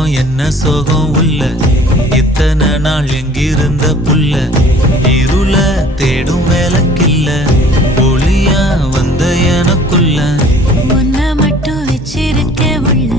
வெக்கம் என்ன சோகம் உள்ள இத்தனை நாள் எங்கிருந்த புல்ல இருள தேடும் வேலைக்கில்ல ஒளியா வந்த எனக்குள்ள உன்னை மட்டும் வச்சிருக்க உள்ள